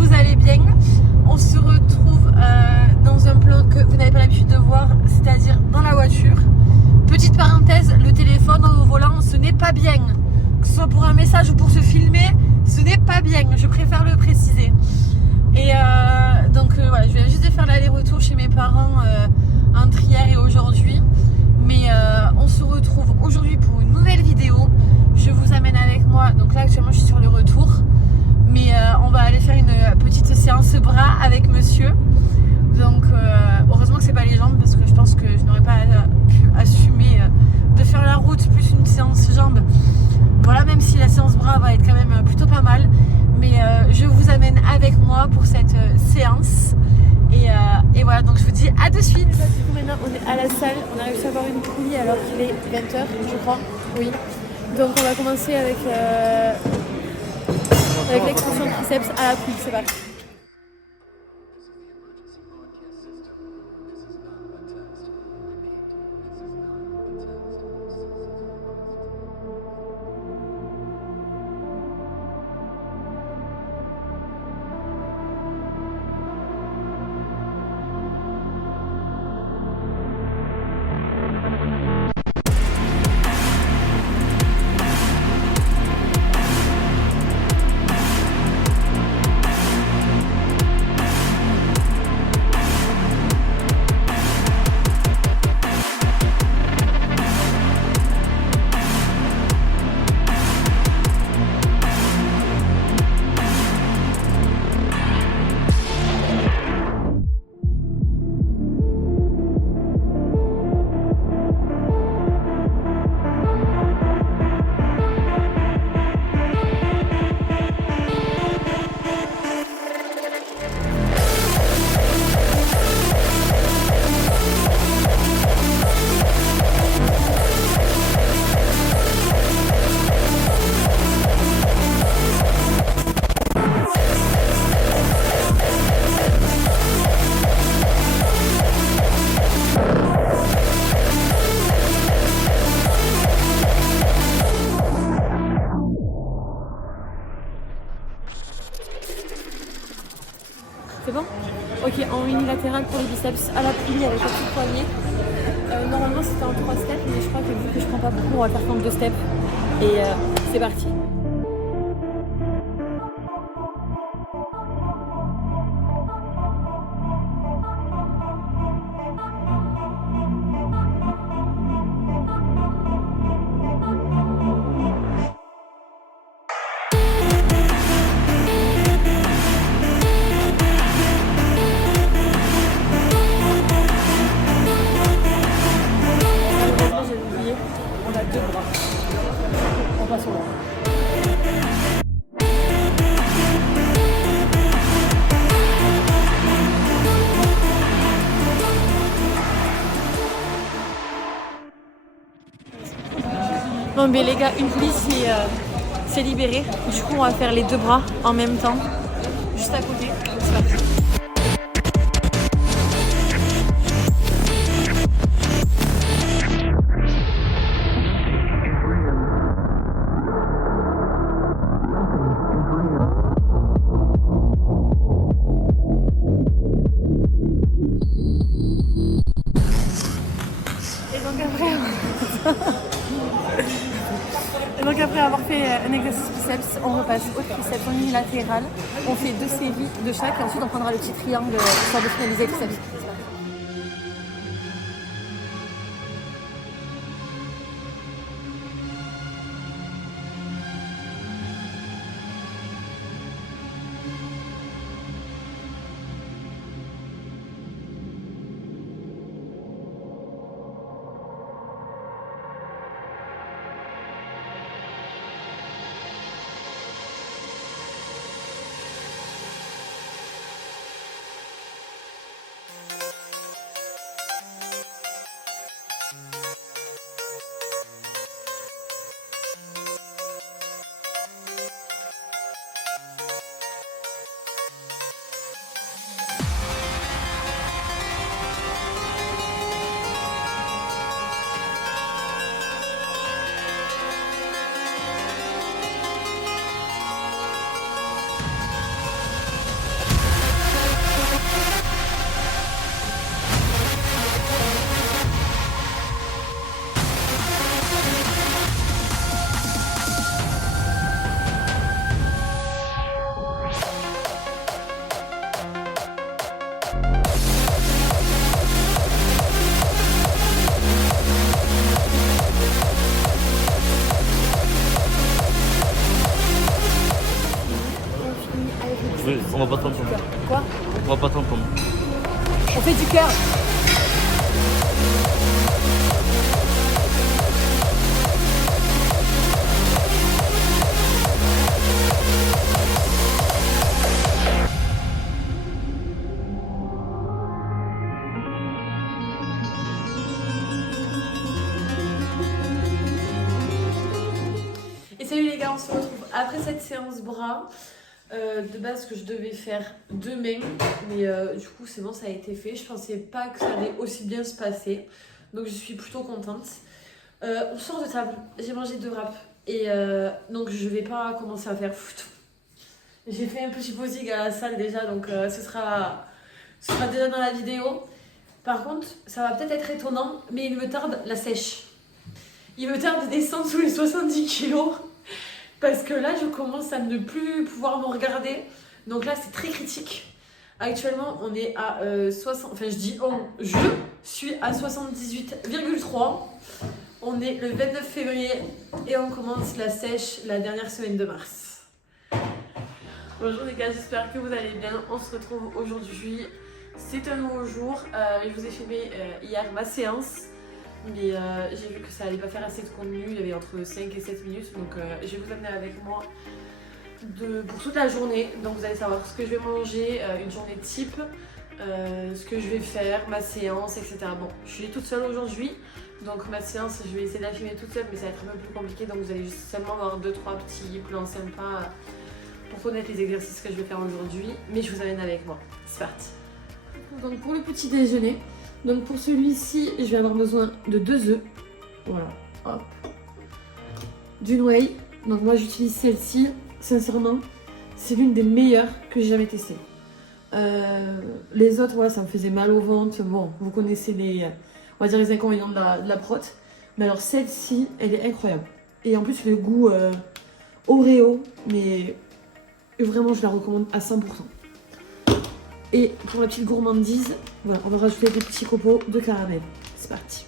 vous allez bien. On se retrouve dans un plan que vous n'avez pas l'habitude de voir, c'est-à-dire dans la voiture. Petite parenthèse, le téléphone au volant, ce n'est pas bien. Que ce soit pour un message ou pour se filmer, ce n'est pas bien. Je préfère le préciser. Et donc voilà, je viens juste de faire l'aller-retour chez mes parents entre hier et aujourd'hui. Mais on se retrouve aujourd'hui pour une nouvelle vidéo. Je vous amène avec moi. Donc là actuellement je suis sur le retour. Mais on va aller faire une petite séance bras avec monsieur. Donc heureusement que c'est pas les jambes parce que je pense que je n'aurais pas pu assumer de faire la route plus une séance jambes. Voilà, même si la séance bras va être quand même plutôt pas mal. Mais je vous amène avec moi pour cette séance. Et voilà, donc je vous dis à de suite. Du coup, maintenant on est à la salle. On a réussi à avoir une poulie alors qu'il est 20h, je crois. Oui. Donc on va commencer avec l'extension de triceps à la poulie. C'est parti. C'est bon? Ok, en unilatéral pour les biceps à la poulie avec un petit poignet. Normalement c'était en 3 steps, mais je crois que vu que je prends pas beaucoup, on va faire en 2 steps. Et c'est parti. On a 2 bras. On passe au bras. Bon mais les gars, une poulie c'est libéré. Du coup on va faire les 2 bras en même temps. Juste à côté. C'est parti. Et donc après avoir fait un exercice biceps, on repasse au triceps en unilatéral. On fait 2 séries de chaque et ensuite on prendra le petit triangle histoire de finaliser le triceps. On va pas t'entendre. Quoi? On va pas t'entendre. On fait du cœur. Et salut les gars, on se retrouve après cette séance bras. De base que je devais faire demain, mais du coup c'est bon, ça a été fait. Je pensais pas que ça allait aussi bien se passer, donc je suis plutôt contente. On sort de table, j'ai mangé 2 wraps et donc je vais pas commencer à faire foot. J'ai fait un petit posing à la salle déjà, donc ce sera déjà dans la vidéo. Par contre, ça va peut-être être étonnant, mais il me tarde la sèche. Il me tarde de descendre sous les 70 kilos. Parce que là, je commence à ne plus pouvoir me regarder. Donc là, c'est très critique. Actuellement, on est à 60... Enfin, je dis on. Je suis à 78,3. On est le 29 février et on commence la sèche la dernière semaine de mars. Bonjour les gars, j'espère que vous allez bien. On se retrouve aujourd'hui. C'est un nouveau jour. Je vous ai filmé hier ma séance. Mais j'ai vu que ça allait pas faire assez de contenu, il y avait entre 5 et 7 minutes, donc je vais vous amener avec moi pour toute la journée. Donc vous allez savoir ce que je vais manger, une journée type, ce que je vais faire, ma séance, etc. Bon, je suis toute seule aujourd'hui, donc ma séance je vais essayer de la filmer toute seule, mais ça va être un peu plus compliqué, donc vous allez juste seulement avoir 2-3 petits plans sympas pour connaître les exercices que je vais faire aujourd'hui, mais je vous amène avec moi. C'est parti. Donc pour le petit déjeuner, donc pour celui-ci, je vais avoir besoin de 2 œufs. Voilà, hop. D'une whey. Donc moi j'utilise celle-ci. Sincèrement, c'est l'une des meilleures que j'ai jamais testées. Les autres, ouais, ça me faisait mal au ventre. Bon, vous connaissez on va dire les inconvénients de la prot. Mais alors celle-ci, elle est incroyable. Et en plus le goût Oreo, mais vraiment je la recommande à 100%. Et pour la petite gourmandise, voilà, on va rajouter des petits copeaux de caramel. C'est parti.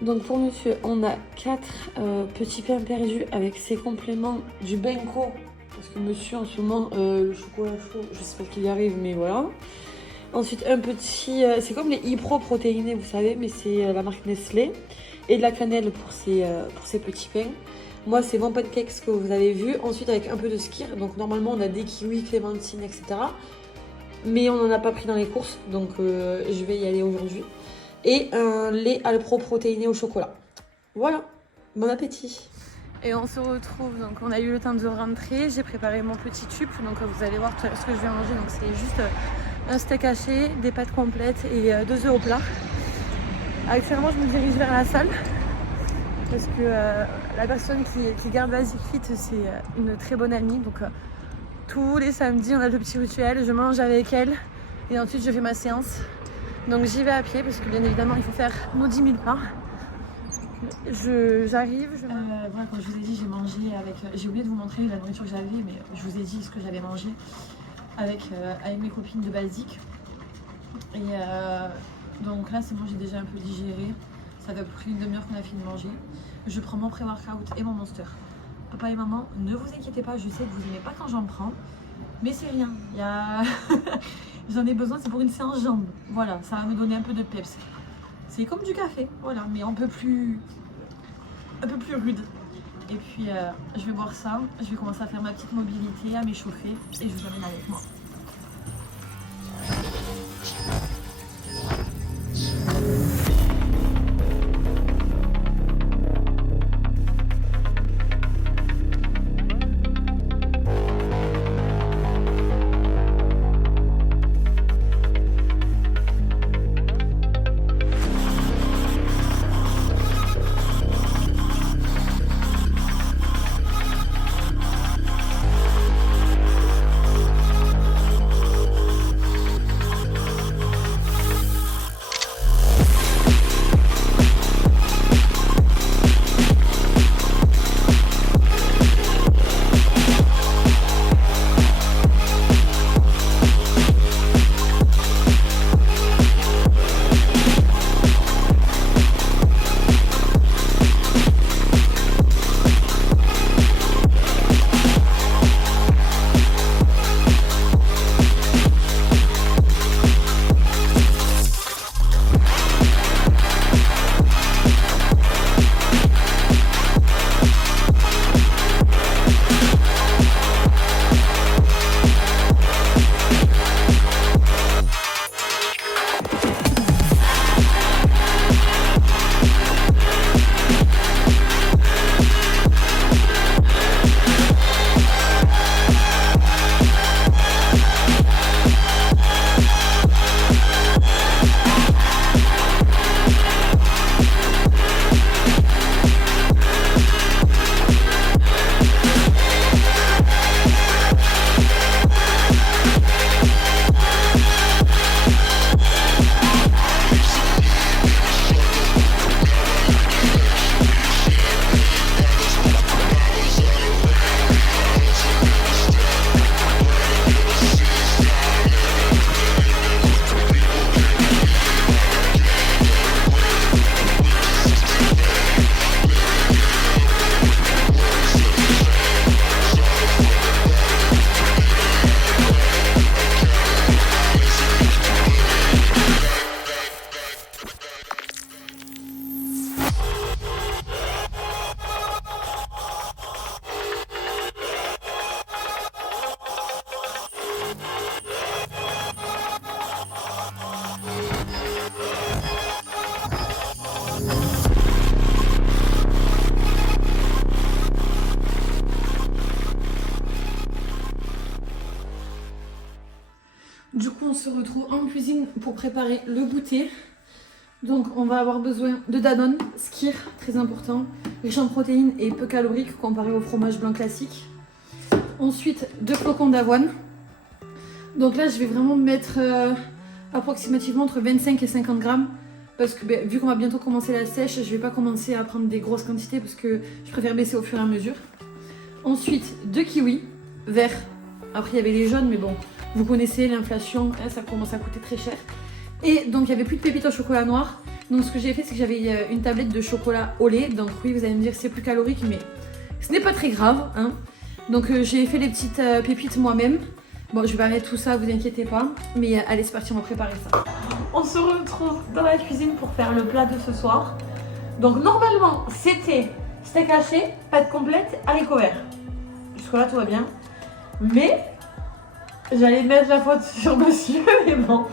Donc pour monsieur, on a 4 petits pains perdus avec ses compléments du Benko. Parce que monsieur en ce moment, le chocolat chaud, je sais pas qu'il y arrive, mais voilà. Ensuite un petit, c'est comme les Ipro protéinés vous savez, mais c'est la marque Nestlé. Et de la cannelle pour ces petits pains. Moi c'est Bon Pancakes que vous avez vu. Ensuite avec un peu de skyr, donc normalement on a des kiwis, clémentines, etc. Mais on n'en a pas pris dans les courses, donc je vais y aller aujourd'hui. Et un lait Alpro protéiné au chocolat. Voilà, bon appétit. Et on se retrouve, donc on a eu le temps de rentrer. J'ai préparé mon petit tube, donc vous allez voir tout à l'heure ce que je vais manger. Donc c'est juste un steak haché, des pâtes complètes et 2 œufs au plat. Actuellement je me dirige vers la salle parce que la personne qui garde Basic Fit c'est une très bonne amie. Donc tous les samedis on a le petit rituel, je mange avec elle et ensuite je fais ma séance. Donc j'y vais à pied parce que bien évidemment il faut faire nos 10 000 pas. J'arrive, voilà, comme je vous ai dit, j'ai mangé avec... j'ai oublié de vous montrer la nourriture que j'avais, mais je vous ai dit ce que j'avais mangé avec mes copines de Basic. Et donc là c'est bon, j'ai déjà un peu digéré. Ça fait à peu près une demi-heure qu'on a fini de manger. Je prends mon pré-workout et mon Monster. Papa et maman, ne vous inquiétez pas, je sais que vous n'aimez pas quand j'en prends. Mais c'est rien, j'en ai besoin, c'est pour une séance jambes. Voilà, ça va me donner un peu de peps. C'est comme du café, voilà, mais un peu plus rude. Et puis je vais boire ça, je vais commencer à faire ma petite mobilité, à m'échauffer et je vous amène avec moi. Du coup, on se retrouve en cuisine pour préparer le goûter. Donc, on va avoir besoin de Danone, Skyr, très important, riche en protéines et peu calorique comparé au fromage blanc classique. Ensuite, 2 flocons d'avoine. Donc là, je vais vraiment mettre approximativement entre 25 et 50 grammes. Parce que vu qu'on va bientôt commencer la sèche, je vais pas commencer à prendre des grosses quantités parce que je préfère baisser au fur et à mesure. Ensuite, 2 kiwis verts. Après, il y avait les jaunes, mais bon, vous connaissez l'inflation, hein, ça commence à coûter très cher. Et donc, il n'y avait plus de pépites au chocolat noir. Donc, ce que j'ai fait, c'est que j'avais une tablette de chocolat au lait. Donc, oui, vous allez me dire que c'est plus calorique, mais ce n'est pas très grave. Hein. Donc, j'ai fait les petites pépites moi-même. Bon, je vais pas mettre tout ça, vous inquiétez pas. Mais allez, c'est parti, on va préparer ça. On se retrouve dans la cuisine pour faire le plat de ce soir. Donc, normalement, c'était steak haché, pâte complète, haricots verts. Jusque-là, tout va bien. Mais j'allais mettre la faute sur monsieur, mais bon.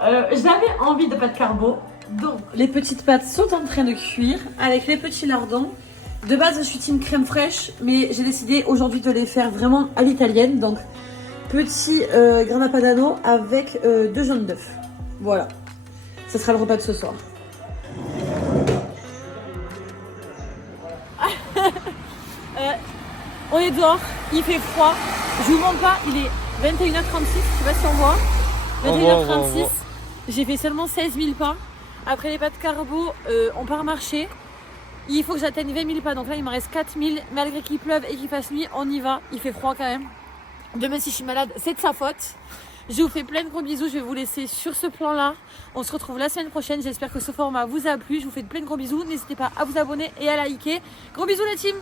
J'avais envie de pâte carbo. Donc, les petites pâtes sont en train de cuire avec les petits lardons. De base, je suis team crème fraîche, mais j'ai décidé aujourd'hui de les faire vraiment à l'italienne. Donc, petit grana padano avec 2 jaunes d'œufs. Voilà. Ça sera le repas de ce soir. On est dehors, il fait froid. Je vous montre pas, il est 21h36, je sais pas si on voit. 21h36, j'ai fait seulement 16 000 pas. Après les pâtes carbo, on part marcher. Il faut que j'atteigne 20 000 pas, donc là il me reste 4 000. Malgré qu'il pleuve et qu'il fasse nuit, on y va. Il fait froid quand même. Demain si je suis malade, c'est de sa faute. Je vous fais plein de gros bisous, je vais vous laisser sur ce plan-là. On se retrouve la semaine prochaine, j'espère que ce format vous a plu. Je vous fais plein de gros bisous, n'hésitez pas à vous abonner et à liker. Gros bisous la team!